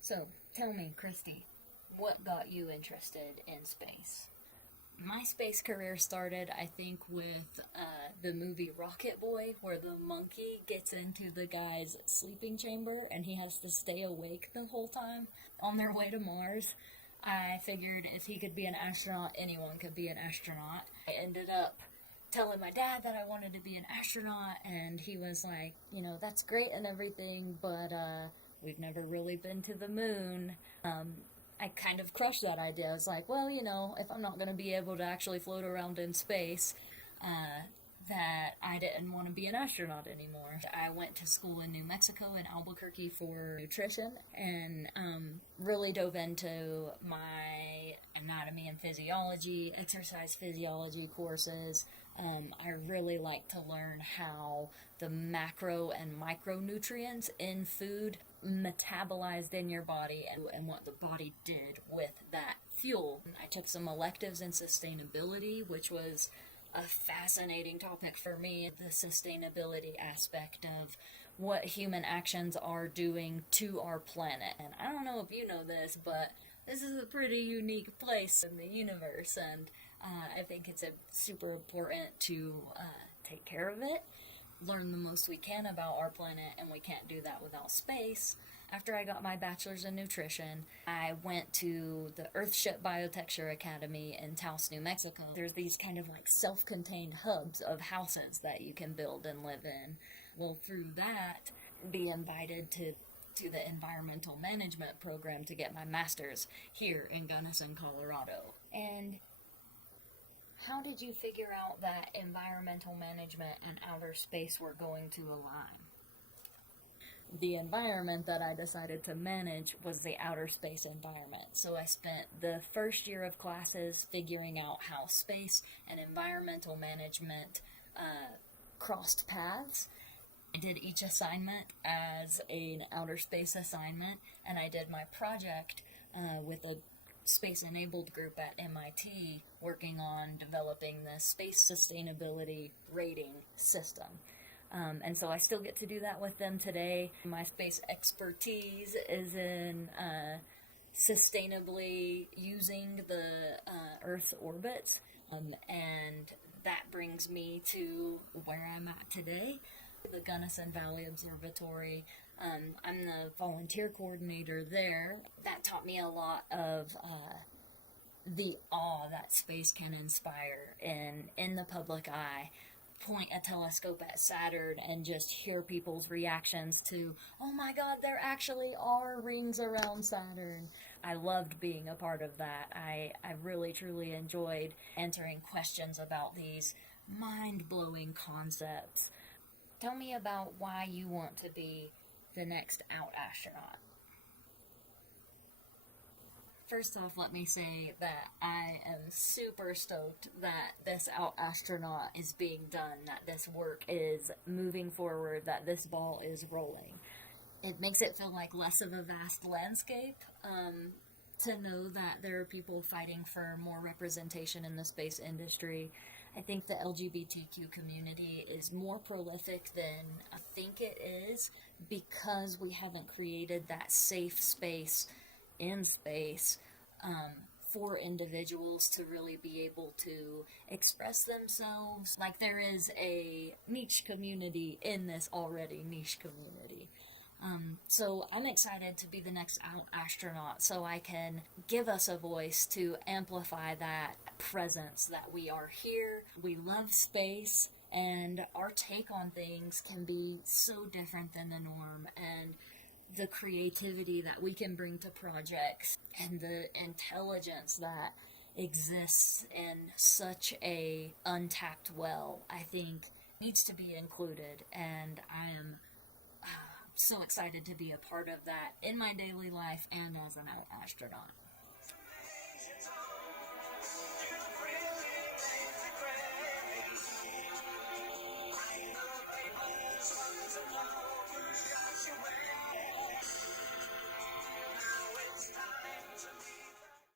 So, tell me, Christy, what got you interested in space? My space career started, I think, with the movie Rocket Boy, where the monkey gets into the guy's sleeping chamber and he has to stay awake the whole time on their way to Mars. I figured if he could be an astronaut, anyone could be an astronaut. I ended up telling my dad that I wanted to be an astronaut, and he was like, that's great and everything, but we've never really been to the moon. I kind of crushed that idea. I was like, well, if I'm not going to be able to actually float around in space, that I didn't want to be an astronaut anymore. I went to school in New Mexico, in Albuquerque, for nutrition, and really dove into my anatomy and physiology, exercise physiology courses. I really like to learn how the macro and micronutrients in food metabolized in your body and what the body did with that fuel. I took some electives in sustainability, which was a fascinating topic for me, the sustainability aspect of what human actions are doing to our planet. And I don't know if you know this, but this is a pretty unique place in the universe, and I think it's super important to take care of it, learn the most we can about our planet, and we can't do that without space. After I got my bachelor's in nutrition, I went to the Earthship Biotecture Academy in Taos, New Mexico. There's these kind of like self-contained hubs of houses that you can build and live in. Well, through that, be invited to the environmental management program to get my master's here in Gunnison, Colorado. And how did you figure out that environmental management and outer space were going to align? The environment that I decided to manage was the outer space environment. So I spent the first year of classes figuring out how space and environmental management crossed paths. I did each assignment as an outer space assignment, and I did my project with a space-enabled group at MIT working on developing the space sustainability rating system. And so I still get to do that with them today. My space expertise is in sustainably using the Earth's orbits, and that brings me to where I'm at today, the Gunnison Valley Observatory. I'm the volunteer coordinator there. That taught me a lot of the awe that space can inspire in the public eye. Point a telescope at Saturn and just hear people's reactions to, oh my god, there actually are rings around Saturn. I loved being a part of that. I really truly enjoyed answering questions about these mind-blowing concepts. Tell me about why you want to be the next out astronaut. First off, let me say that I am super stoked that this out astronaut is being done, that this work is moving forward, that this ball is rolling. It makes it feel like less of a vast landscape, to know that there are people fighting for more representation in the space industry. I think the LGBTQ community is more prolific than I think it is because we haven't created that safe space in space for individuals to really be able to express themselves. Like there is a niche community in this already niche community. So I'm excited to be the next out astronaut so I can give us a voice to amplify that presence that we are here, we love space, and our take on things can be so different than the norm, and the creativity that we can bring to projects and the intelligence that exists in such a untapped well, I think needs to be included, and I am so excited to be a part of that in my daily life and as an astronaut.